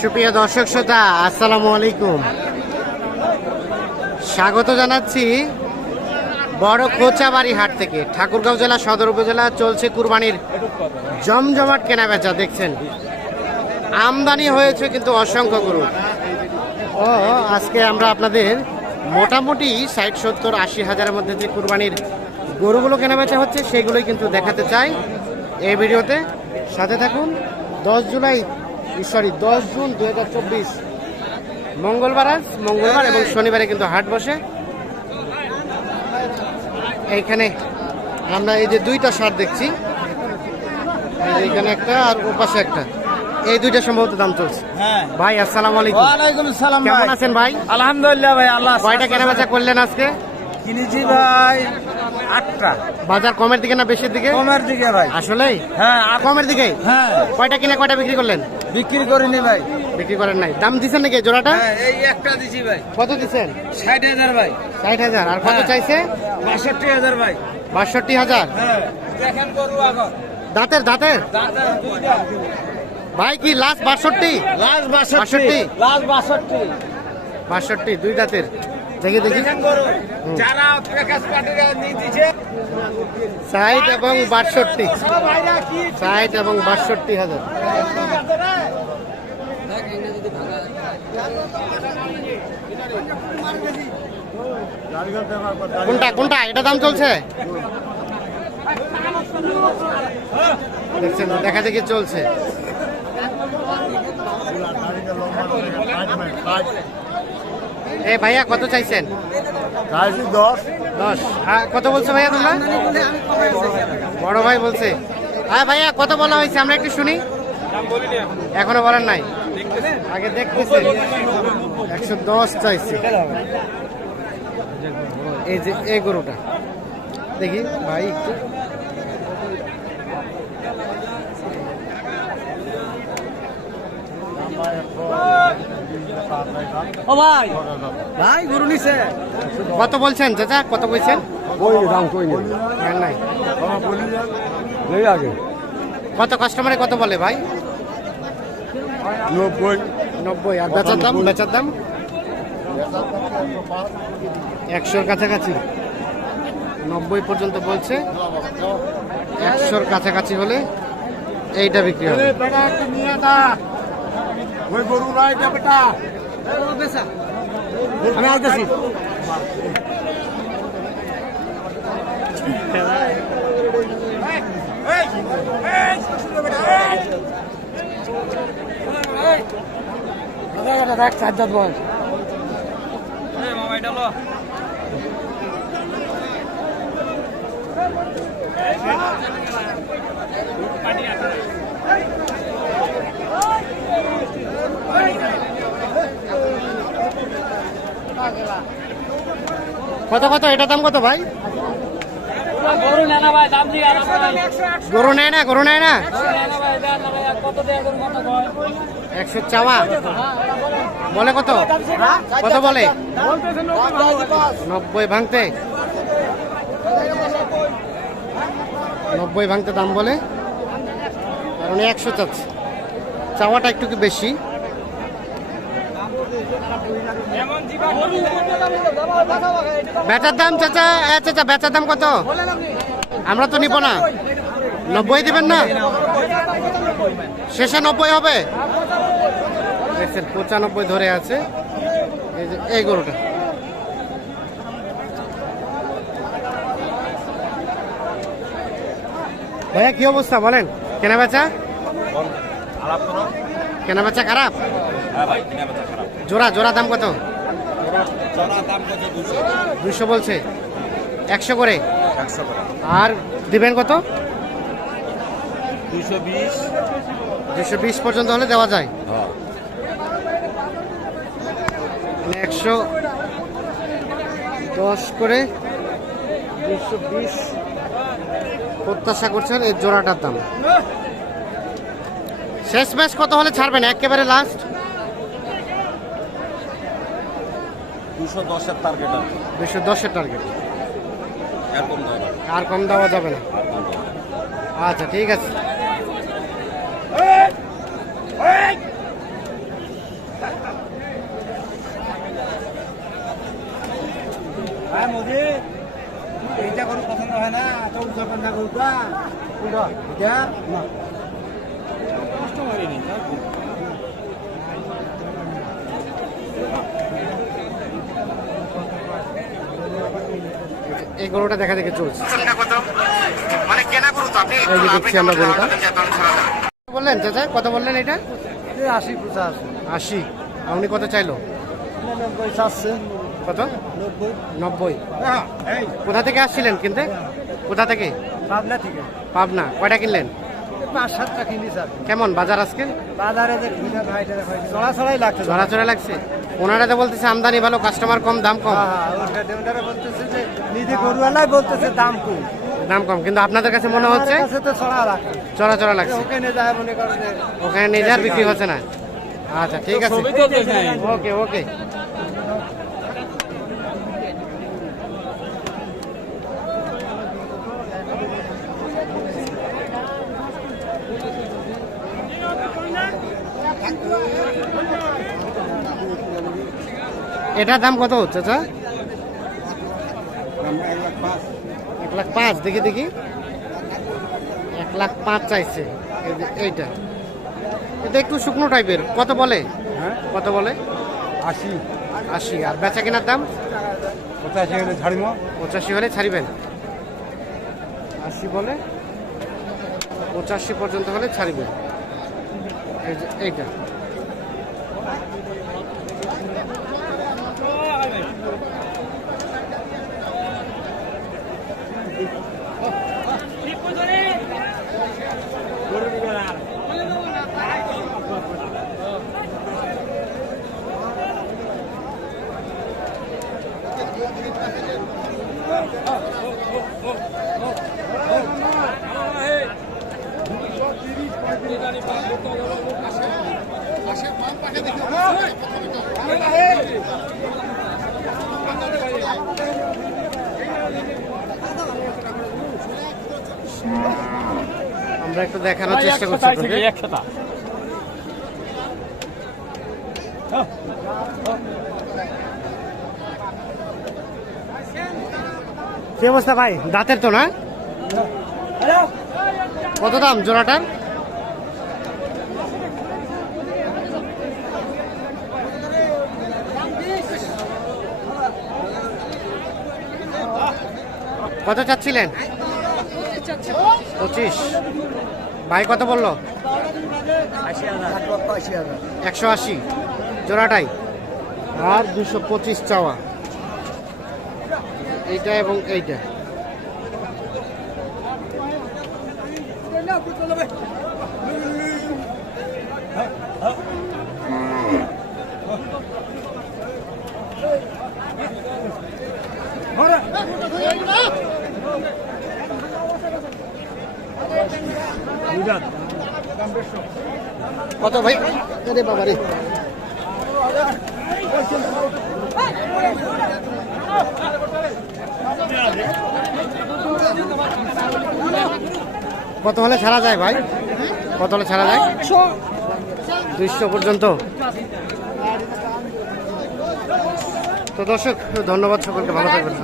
সুপ্রিয় দর্শক শ্রোতা, আসসালামু আলাইকুম। স্বাগত জানাচ্ছি বড় কোচাবাড়ি হাট থেকে। ঠাকুরগাঁও জেলা সদর উপজেলা চলছে কুরবানির জমজমাট কেনা বেচা দেখছেন? আমদানি হয়েছে কিন্তু অসংখ্য গরু। ও, আজকে আমরা আপনাদের মোটামুটি ষাট, সত্তর, আশি হাজারের মধ্যে যে কুরবানির গরুগুলো কেনা বেচা হচ্ছে, সেগুলোই কিন্তু দেখাতে চাই এই ভিডিওতে। সাথে থাকুন, দশ জুলাই সরি দশ জুন দু হাজার চব্বিশ। মঙ্গলবার আজ মঙ্গলবার এবং শনিবারে কিন্তু হাট বসে। এইখানে আমরা এই যে দুইটা শার্ট দেখছি এইখানে একটা আর ওপাশে একটা। এই দুইটা সম্ভবত দাম চলছে। হ্যাঁ। ভাই আসসালামু আলাইকুম। ওয়ালাইকুম সালাম কেমন আছেন ভাই? আলহামদুলিল্লাহ ভাই আল্লাহ কয়টা কেনা বেচা করলেন আজকে? কিনেছি ভাই আটটা। বাজার কমের দিকে না বেশির দিকে? কমের দিকে ভাই। আসলেই? হ্যাঁ কমের দিকে? হ্যাঁ। কয়টা কিনে কয়টা বিক্রি করলেন? বিক্রি করিনি ভাই? বিক্রি করেন নাই। দাম দিচ্ছেন নাকি জোড়াটা? হ্যাঁ এই একটা দিছি ভাই। কত দিছেন? ষাট হাজার ভাই। ষাট হাজার। আর কত হ্যাঁ। চাইছে? বাষট্টি হাজার ভাই। বাষট্টি হাজার। হ্যাঁ দেখেন গরু আগর দাঁতের দাঁতের? ভাই কি লাস্ট বাষট্টি? লাস্ট বাষট্টি? বাষট্টি? লাস্ট বাষট্টি। বাষট্টি দুই দাঁতের। দেখি দেখি। যারা ষাট এবং বাষট্টি। ষাট এবং বাষট্টি হাজার। কোনটা কোনটা? এটা দাম চলছে? দেখছেন দেখা দেখি চলছে। এ ভাইয়া কত চাইছেন? দশ। দশ। কত বলছো ভাইয়া তোমরা? বড় ভাই বলছে। হ্যাঁ ভাইয়া কত বলা হয়েছে? আমরা একটু শুনি। এখনও বলেন নাই। আগে দেখতেছে একশো দশ চাইছে। এই যে এই গরুটা। দেখি ভাই একটু। ও ভাই। ভাই গরু নিছে। কত বলছেন চাচা? কত বলছেন? কই দাম কই নেই নাই। নেই আগে। কত কাস্টমারে কত বলে ভাই? নব্বই। নব্বই। আর বেচার দাম? বেচার দাম? একশোর কাছাকাছি। নব্বই পর্যন্ত বলছে। একশোর কাছাকাছি হলে এইটা বিক্রি হবে। বেটা একটু নিয়ে দা ওই গরু নাই এটা বেটা আমি আসতেছি কত কত? এটা দাম কত ভাই? গরু নেয় না গরু নেয় না একশো চাওয়া? বলে কত? কত বলে? নব্বই ভাঙতে। নব্বই ভাঙতে দাম বলে। কারণ একশো চাচ্ছে। চাওয়াটা একটু বেশি? বেচার দাম চাচা চাচা বেচার দাম কত? আমরা তো নিব না। নব্বই দিবেন না? শেষে নব্বই হবে? দেখছেন পঁচানব্বই ধরে আছে। এই যে এই গরুটা। ভাইয়া কি অবস্থা বলেন? কেনা বেচা? কেনা বেচা খারাপ। জোড়া জোড়া দাম কত? দুশো? বলছে। একশো করে? আর দিবেন কত? দুশো বিশ। পর্যন্ত হলে দেওয়া যায়। মানে একশো দশ করে দুশো বিশ প্রত্যাশা করছেন এই জোড়াটার দাম। শেষ ম্যাচ কত হলে ছাড়বেন? একেবারে লাস্ট দুশো দশের টার্গেট দুশো দশের টার্গেট আর কম দেওয়া যাবে না। আচ্ছা ঠিক আছে। হ্যাঁ, এইটা কোনো পছন্দ হয় না? তো উঠা পান্ডা করবা এটা? কষ্ট মারিনি এই গরুটা দেখা দেখে চলছে। দেখছি আমরা গরুটা। বললেন চাচা কত বললেন এটা? আশি পঁচাশি। আশি। আপনি কত চাইলো? নব্বই কত? নব্বই। নব্বই। কোথা থেকে আসছিলেন কিনতে? কোথা থেকে? পাবনা থেকে। পাবনা। কয়টা কিনলেন? পাঁচ সাতটা কিনি স্যার। কেমন বাজার আজকে? বাজারে যে কিনে ভাইটা চড়া চড়াই লাগছে চড়া চড়া লাগছে? ওনারা তো বলতেছে আমদানি ভালো কাস্টমার কম দাম কম। হ্যাঁ হ্যাঁ ওনারা বলতেছে যে নিজে গরুওয়ালাই বলতেছে দাম কম। দাম কম কিন্তু আপনাদের কাছে মনে হচ্ছে চড়া লাগছে। চড়া চড়া লাগছে? ওখানে যায় করে যে ওখানে নিজে আর বিক্রি হচ্ছে না। আচ্ছা ঠিক আছে। ওকে ওকে। এটার দাম কত হচ্ছে চাচা? এক লাখ পাঁচ। দেখি দেখি। এক লাখ পাঁচ চাইছে। এই এইটা। এটা একটু শুকনো টাইপের। কত বলে? হ্যাঁ? কত বলে? আশি। আশি। আর বেচা কেনার দাম? পঁচাশি হলে ছাড়িব। পঁচাশি হলে ছাড়িবেন। আশি বলে? পঁচাশি পর্যন্ত হলে ছাড়িবেন। এই এইটা। আমরা একটু দেখানোর চেষ্টা করছি। কি? অবস্থা ভাই? দাঁতের তো না? কত দাম জোড়াটার? কত চাচ্ছিলেন? পঁচিশ। ভাই কত বলল? একশো আশি। জোড়াটাই? আর দুশো পঁচিশ চাওয়া। এইটা এবং এইটা। কত ভাই? আরে বাবা রে। কত হলে ছাড়া যায় ভাই? কত হলে ছাড়া যায়? দুইশো পর্যন্ত। তো দর্শক ধন্যবাদ সকলকে ভালো থাকবেন।